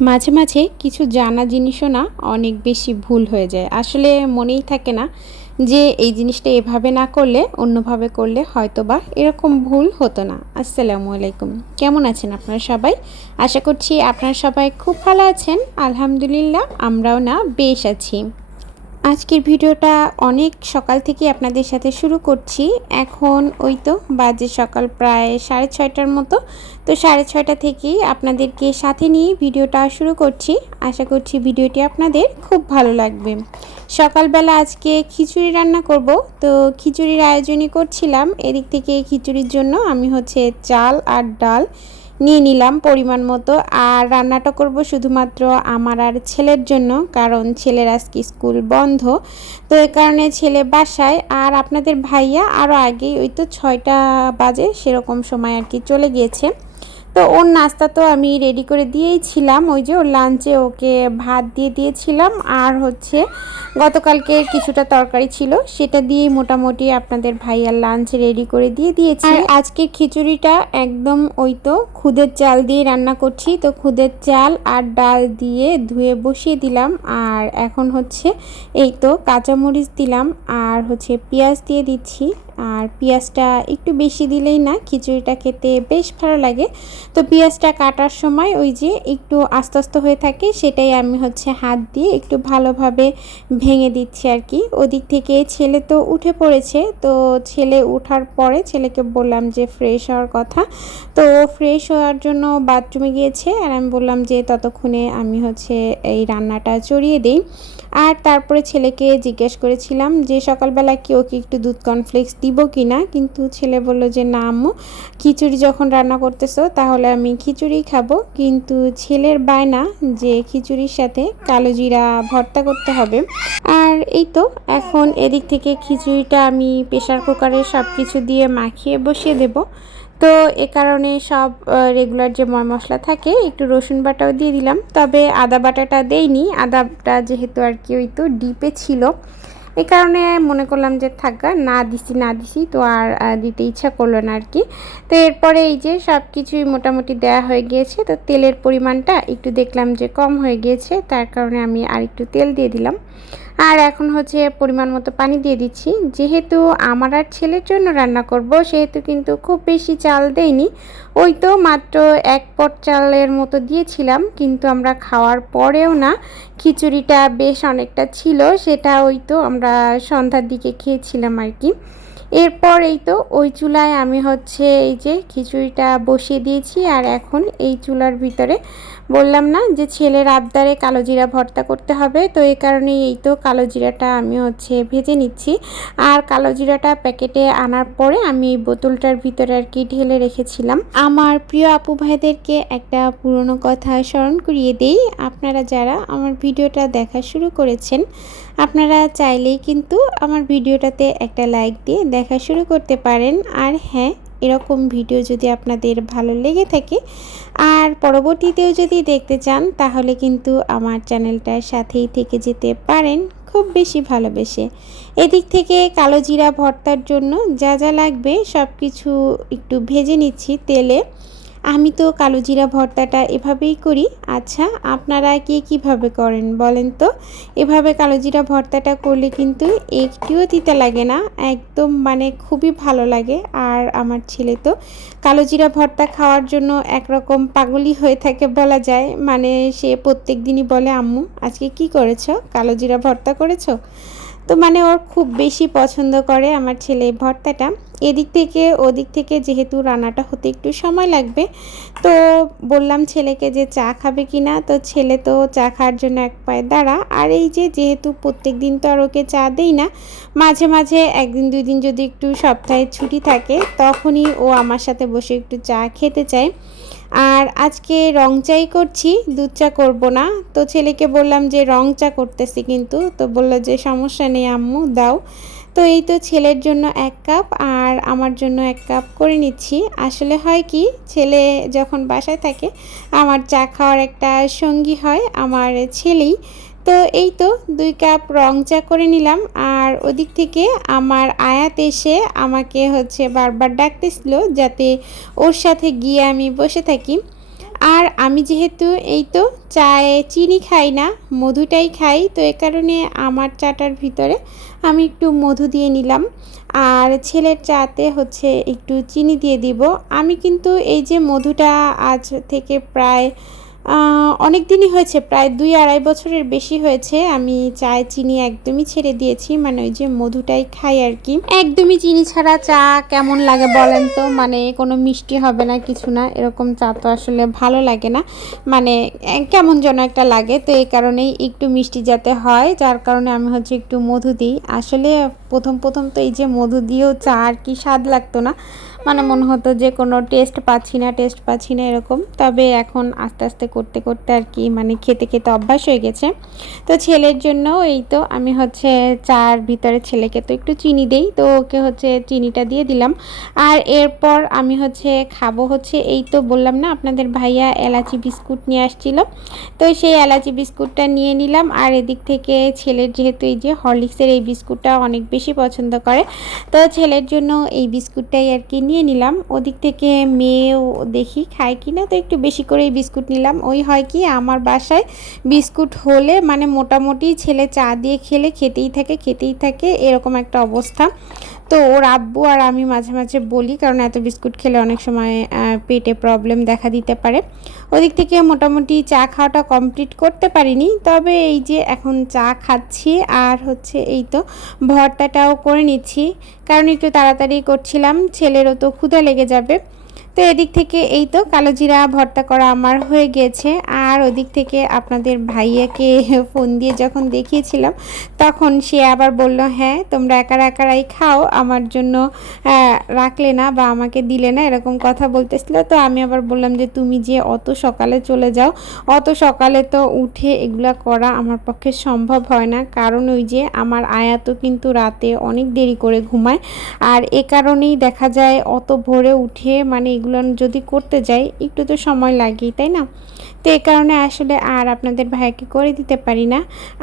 মাঝে মাঝে কিছু জানা জিনিসও না অনেক বেশি ভুল হয়ে যায়। আসলে মনেই থাকে না যে এই জিনিসটা এভাবে না করলে, অন্যভাবে করলে হয়তো বা এরকম ভুল হতো না। আসসালামু আলাইকুম। কেমন আছেন আপনারা সবাই? আশা করছি আপনারা সবাই খুব ভালো আছেন। আলহামদুলিল্লাহ, আমরাও না বেশ আছি। আজকের ভিডিওটা অনেক সকাল থেকে আপনাদের সাথে শুরু করছি। এখন ওই তো বাজে সকাল প্রায় সাড়ে ছয়টার মতো। তো সাড়ে ছয়টা থেকেই আপনাদেরকে সাথে নিয়ে ভিডিওটা শুরু করছি। আশা করছি ভিডিওটি আপনাদের খুব ভালো লাগবে। সকালবেলা আজকে খিচুড়ি রান্না করব। তো খিচুড়ির আয়োজনই করছিলাম। এদিক থেকে খিচুড়ির জন্য আমি হচ্ছে চাল আর ডাল নিয়ে নিলাম পরিমাণ মতো। আর রান্নাটা করব শুধুমাত্র আমার আর ছেলের জন্য, কারণ ছেলের আজকে স্কুল বন্ধ। তো এ কারণে ছেলে বাসায়, আর আপনাদের ভাইয়া আরও আগেই ওই তো ছয়টা বাজে, সেরকম সময় আর কি চলে গিয়েছে। তো ওর নাস্তা তো আমি রেডি করে দিয়েই ছিলাম। ওই যে ওর লাঞ্চে ওকে ভাত দিয়ে দিয়েছিলাম। আর হচ্ছে গতকালকে কিছুটা তরকারি ছিল, সেটা দিয়েই মোটামুটি আপনাদের ভাইয়ার লাঞ্চ রেডি করে দিয়ে দিয়েছি। আর আজকের খিচুড়িটা একদম ওই তো খুদের চাল দিয়ে রান্না করছি। তো খুদের চাল আর ডাল দিয়ে ধুয়ে বসিয়ে দিলাম। আর এখন হচ্ছে এই তো কাঁচামরিচ দিলাম। আর হচ্ছে পেঁয়াজ দিয়ে দিচ্ছি। আর পেঁয়াজটা একটু বেশি দিলেই না খিচুড়িটা খেতে বেশ ভালো লাগে। তো পেঁয়াজটা কাটার সময় ওই যে একটু আস্তে আস্তে হয়ে থাকে সেটাই আমি হচ্ছে হাত দিয়ে একটু ভালোভাবে ভেঙে দিচ্ছি আর কি। ওদিক থেকে ছেলে তো উঠে পড়েছে, তো ছেলে উঠার পরে ছেলেকে বললাম যে ফ্রেশ হওয়ার কথা। তো ফ্রেশ হওয়ার জন্য বাথরুমে গিয়েছে আর আমি বললাম যে ততক্ষণে আমি হচ্ছে এই রান্নাটা চড়িয়ে দিই। আর তারপরে ছেলেকে জিজ্ঞেস করেছিলাম যে সকালবেলা কি ওকে একটু দুধ কর্নফ্লেক্স দিব কি না? কিন্তু ছেলে বলল যে, না আম্মু, খিচুড়ি যখন রান্না করতেছো তাহলে আমি খিচুড়ি খাব। কিন্তু ছেলের বায়না যে খিচুড়ির সাথে কালো জিরা ভর্তা করতে হবে। আর এই তো, এখন এদিক থেকে খিচুড়িটা আমি প্রেশার কুকারে সব কিছু দিয়ে মাখিয়ে বসিয়ে দেব। তো এ কারণে সব রেগুলার যে ময় মশলা থাকে, একটু রসুন বাটাও দিয়ে দিলাম। তবে আদা বাটাটা দেইনি। আদাটা যেহেতু আর কি ওই তো ডিপে ছিল। এই কারণে মনে করলাম যে থাকা, না দিছি না দিছি, তো আর দিতে ইচ্ছা করল না আর কি। তো এরপরে এই যে সব কিছুই মোটামুটি দেওয়া হয়ে গিয়েছে। তো তেলের পরিমাণটা একটু দেখলাম যে কম হয়ে গিয়েছে, তার কারণে আমি আর একটু তেল দিয়ে দিলাম। আর এখন হচ্ছে পরিমাণ মতো পানি দিয়ে দিচ্ছি। যেহেতু আমার আর ছেলের জন্য রান্না করব, সেহেতু কিন্তু খুব বেশি চাল দেইনি। ওই তো মাত্র এক পট চালের মতো দিয়েছিলাম, কিন্তু আমরা খাওয়ার পরেও না খিচুড়িটা বেশ অনেকটা ছিল, সেটা ওই তো আমরা সন্ধ্যার দিকে খেয়েছিলাম আর কি। এরপর এই তো ওই চুলায় আমি হচ্ছে এই যে খিচুড়িটা বসিয়ে দিয়েছি আর এখন এই চুলার ভিতরে বললাম না যে ছেলের আবদারে কালো জিরা ভর্তা করতে হবে। তো এই কারণে এই তো কালো জিরাটা আমি হচ্ছে ভেজে নিচ্ছি। আর কালো জিরাটা প্যাকেটে আনার পরে আমি বোতলটার ভিতরে আর কি ঢেলে রেখেছিলাম। আমার প্রিয় আপু ভাইদেরকে একটা পুরনো কথা স্মরণ করিয়ে দেই। আপনারা যারা আমার ভিডিওটা দেখা শুরু করেছেন, আপনারা চাইলেই কিন্তু আমার ভিডিওটাতে একটা লাইক দিয়ে দেখা শুরু করতে পারেন। আর হ্যাঁ এরকম ভিডিও যদি আপনাদের ভালো লেগে থাকে, আর পরবর্তীতেও যদি দেখতে চান, তাহলে কিন্তু আমার চ্যানেলটার সাথেই থেকে যেতে পারেন খুব বেশি ভালোবেসে। এদিক থেকে কালো জিরা ভর্তার জন্য যা যা লাগবে সব কিছু একটু ভেজে নিচ্ছি তেলে। আমি তো কালো জিরা ভর্তাটা এভাবেই করি। আচ্ছা আপনারা কে কীভাবে করেন বলেন তো? এভাবে কালো জিরা ভর্তাটা করলে কিন্তু একটিও তিতা লাগে না, একদম মানে খুবই ভালো লাগে। আর আমার ছেলে তো কালো জিরা ভর্তা খাওয়ার জন্য একরকম পাগলি হয়ে থাকে বলা যায়। মানে সে প্রত্যেক দিনই বলে, আম্মু, আজকে কি করেছ? কালো জিরা ভর্তা করেছ? তো মানে ওর খুব বেশি পছন্দ করে আমার ছেলে ভর্তাটা। এদিক থেকে, ওদিক থেকে যেহেতু রান্নাটা হতে একটু সময় লাগবে, তো বললাম ছেলেকে যে চা খাবে কি না তো ছেলে তো চা খাওয়ার জন্য এক পায়ে দাঁড়া। আর এই যে যেহেতু প্রত্যেক দিন তো আর ওকে চা দেই না, মাঝে মাঝে একদিন দুই দিন যদি একটু সপ্তাহে ছুটি থাকে, তখনই ও আমার সাথে বসে একটু চা খেতে চায়। আর আজকে রং চাই করছি দুধ চা করব না। তো ছেলেকে বললাম যে রং চা করতেছি কিন্তু, তো বলল যে সমস্যা নেই আম্মু, দাও। তো এই তো ছেলের জন্য এক কাপ আর আমার জন্য এক কাপ করে নিচ্ছি। আসলে হয় কি, ছেলে যখন বাসায় থাকে, আমার চা খাওয়ার একটা সঙ্গী হয়, আমার ছেলেই। তো এই তো দুই কাপ রং চা করে নিলাম। আর ওদিক থেকে আমার আয়াত এসে আমাকে হচ্ছে বারবার ডাকতেছিল যাতে ওর সাথে গিয়ে আমি বসে থাকি। আর আমি যেহেতু এই তো চায়ে চিনি খাই না, মধুটাই খাই, তো এ কারণে আমার চাটার ভিতরে আমি একটু মধু দিয়ে নিলাম। আর ছেলের চাতে হচ্ছে একটু চিনি দিয়ে দিব। আমি কিন্তু এই যে মধুটা আজ থেকে প্রায় অনেক দিনই হয়েছে, প্রায় দুই আড়াই বছরের বেশি হয়েছে। আমি চায় চিনি একদমই ছেড়ে দিয়েছি মানে ওই যে মধুটাই খাই আর কি। একদমই চিনি ছাড়া চা কেমন লাগে বলেন তো? মানে কোনো মিষ্টি হবে না, কিছু না, এরকম চা তো আসলে ভালো লাগে না। মানে কেমন যেন একটা লাগে। তো এই কারণেই একটু মিষ্টি যাতে হয়, যার কারণে আমি হচ্ছে একটু মধু দিই। আসলে প্রথম প্রথম তো এই যে মধু দিয়েও চা আর কি স্বাদ লাগতো না। মানে মনে হতো যে কোনো টেস্ট পাচ্ছি না, টেস্ট পাচ্ছি না এরকম। তবে এখন আস্তে আস্তে করতে করতে আর কি মানে খেতে খেতে অভ্যাস হয়ে গেছে। তো ছেলের জন্য এই তো আমি হচ্ছে চার ভিতরে ছেলেকে তো একটু চিনি দেই, তো ওকে হচ্ছে চিনিটা দিয়ে দিলাম। আর এরপর আমি হচ্ছে খাব হচ্ছে এই তো বললাম না আপনাদের ভাইয়া এলাচি বিস্কুট নিয়ে আসছিল। তো সেই এলাচি বিস্কুটটা নিয়ে নিলাম। আর এদিক থেকে ছেলের যেহেতু এই যে হরলিক্সের এই বিস্কুটটা অনেক বেশি পছন্দ করে। তো ছেলের জন্য এই বিস্কুটটাই আর কি নিয়ে নিলাম। ওদিক থেকে মেয়েও দেখি খায় কি না তো একটু বেশি করেই বিস্কুট নিলাম। ওই হয় কি, আমার বাসায় বিস্কুট হলে মানে মোটামুটি ছেলে চা দিয়ে খেলে, খেতেই থাকে খেতেই থাকে, এরকম একটা অবস্থা। তো ওর আব্বু আর আমি মাঝে মাঝে বলি, কারণ এত বিস্কুট খেলে অনেক সময় পেটে প্রবলেম দেখা দিতে পারে। ওদিক থেকে মোটামুটি চা খাওয়াটা কমপ্লিট করতে পারিনি, তবে এই যে এখন চা খাচ্ছি আর হচ্ছে এই তো ভর্তাটাও করে নিচ্ছি। কারণ একটু তাড়াতাড়ি করছিলাম, ছেলেরও তো ক্ষুধা লেগে যাবে। তো এদিক থেকে এই তো কালো জিরা ভর্তা করা আমার হয়ে গেছে। আর ওদিক থেকে আপনাদের ভাইয়াকে ফোন দিয়ে যখন দেখিয়েছিলাম, তখন সে আবার বলল হ্যাঁ তোমরা একার একারাই খাও, আমার জন্য রাখলে না বা আমাকে দিলে না, এরকম কথা বলতেছিল। তো আমি আবার বললাম যে, তুমি যে অত সকালে চলে যাও, অত সকালে তো উঠে এগুলা করা আমার পক্ষে সম্ভব হয় না। কারণ ওই যে আমার আয়া তো কিন্তু রাতে অনেক দেরি করে ঘুমায়। আর এ কারণেই দেখা যায়, অত ভোরে উঠে মানে এগুলো যদি করতে যাই, একটু তো সময় লাগেই, তাই না তো এই কারণে আসলে আর আপনাদের ভাইকে করে দিতে পারি না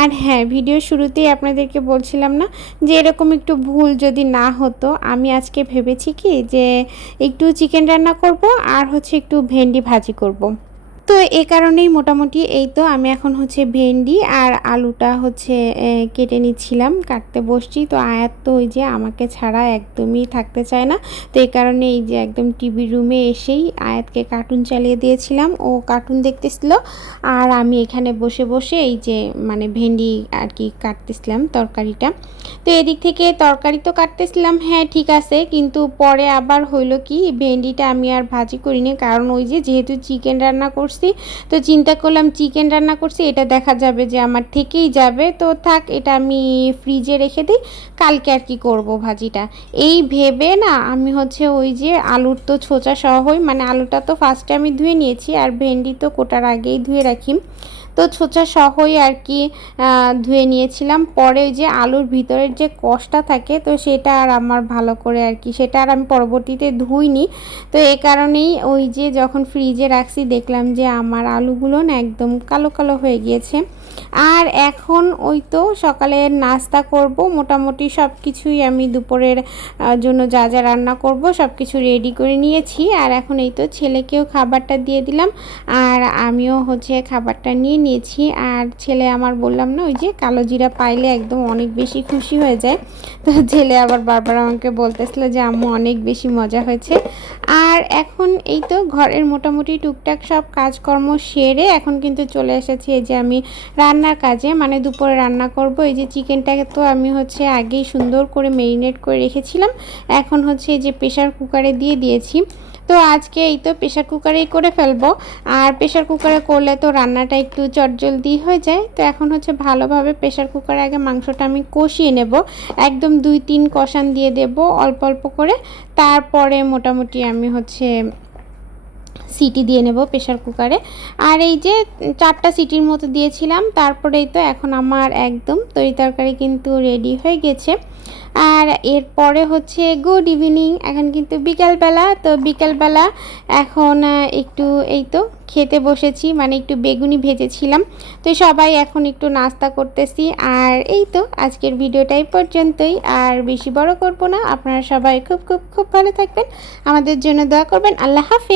আর হ্যাঁ ভিডিও শুরুতেই আপনাদেরকে বলছিলাম না যে এরকম একটু ভুল যদি না হতো, আমি আজকে ভেবেছি কি যে একটু চিকেন রান্না করব আর হচ্ছে একটু ভেন্ডি ভাজি করব। তো এ কারণেই মোটামুটি এই তো আমি এখন হচ্ছে ভেন্ডি আর আলুটা হচ্ছে কেটে নিচ্ছিলাম, কাটতে বসছি। তো আয়াত তো ওই যে আমাকে ছাড়া একদমই থাকতে চায় না। তো এই কারণে এই যে একদম টিভি রুমে এসেই আয়াতকে কার্টুন চালিয়ে দিয়েছিলাম। ও কার্টুন দেখতেছিল আর আমি এখানে বসে বসে এই যে মানে ভেন্ডি আর কি কাটতেছিলাম তরকারিটা। তো এদিক থেকে তরকারি তো কাটতেছিলাম হ্যাঁ ঠিক আছে। কিন্তু পরে আবার হইল কি, ভেন্ডিটা আমি আর ভাজি করিনি। কারণ ওই যে যেহেতু চিকেন রান্না করছি করছি। তো চিন্তা করলাম চিকেন রান্না করছি, এটা দেখা যাবে যে আমার থেকেই যাবে। তো থাক, এটা আমি ফ্রিজে রেখে দিই, কালকে আর কি করব ভাজিটা। এই ভেবে না আমি হচ্ছে ওই যে আলুর তো ছোচা সহই মানে আলুটা তো ফার্স্টে আমি ধুয়ে নিয়েছি, আর ভেন্ডি তো কোটার আগেই ধুয়ে রাখি। তো ছোচা সহই আর কি ধুয়ে নিয়েছিলাম। পরে ওই যে আলুর ভিতরের যে কষটা থাকে, তো সেটা আর আমার ভালো করে আর কি, সেটা আর আমি পরবর্তীতে ধুইনি। তো এ কারণেই ওই যে যখন ফ্রিজে রাখছি, দেখলাম যে আমার আলুগুলো না একদম কালো কালো হয়ে গিয়েছে। আর এখন ওই তো সকালের নাস্তা করব, মোটামুটি সব কিছুই আমি দুপুরের জন্য যা যা রান্না করব সব কিছু রেডি করে নিয়েছি। আর এখন এই তো ছেলেকেও খাবারটা দিয়ে দিলাম। আর আমিও হচ্ছে খাবারটা নিয়ে নিয়েছি। আর ছেলে আমার বললাম না, ওই যে কালো জিরা পাইলে একদম অনেক বেশি খুশি হয়ে যায়। তো ছেলে আবার বারবার আমাকে বলতেছিল যে, আম্মু, অনেক বেশি মজা হয়েছে। আর এখন এই তো ঘরের মোটামুটি টুকটাক সব কাজকর্ম সেরে এখন কিন্তু চলে এসেছি। এই যে আমি রান্নার কাজে মানে দুপুরে রান্না করব। এই যে চিকেনটাকে তো আমি হচ্ছে আগেই সুন্দর করে মেরিনেট করে রেখেছিলাম। এখন হচ্ছে এই যে প্রেশার কুকারে দিয়ে দিয়েছি। তো আজকে এই তো প্রেশার কুকারেই করে ফেলব। আর প্রেশার কুকারে করলে তো রান্নাটা একটু চটজলদি হয়ে যায়। তো এখন হচ্ছে ভালোভাবে প্রেশার কুকারে আগে মাংসটা আমি কষিয়ে নেব। একদম দুই তিন কষান দিয়ে দেব অল্প অল্প করে। তারপরে মোটামুটি আমি হচ্ছে সিটি দিয়ে নেব প্রেশার কুকারে। আর এই যে চারটা সিটির মতো দিয়েছিলাম, তারপরেই তো এখন আমার একদম তরি তরকারি কিন্তু রেডি হয়ে গেছে। আর এরপরে হচ্ছে গুড ইভিনিং এখন কিন্তু বিকালবেলা, তো বিকালবেলা এখন একটু এই তো খেতে বসেছি মানে একটু বেগুনি ভেজেছিলাম। তো সবাই এখন একটু নাস্তা করতেছি, আর এই তো আজকের ভিডিওটা এই পর্যন্তই। আর বেশি বড় করব না, আপনারা সবাই খুব খুব খুব ভালো থাকবেন। আমাদের জন্য দোয়া করবেন, আল্লাহ হাফিজ।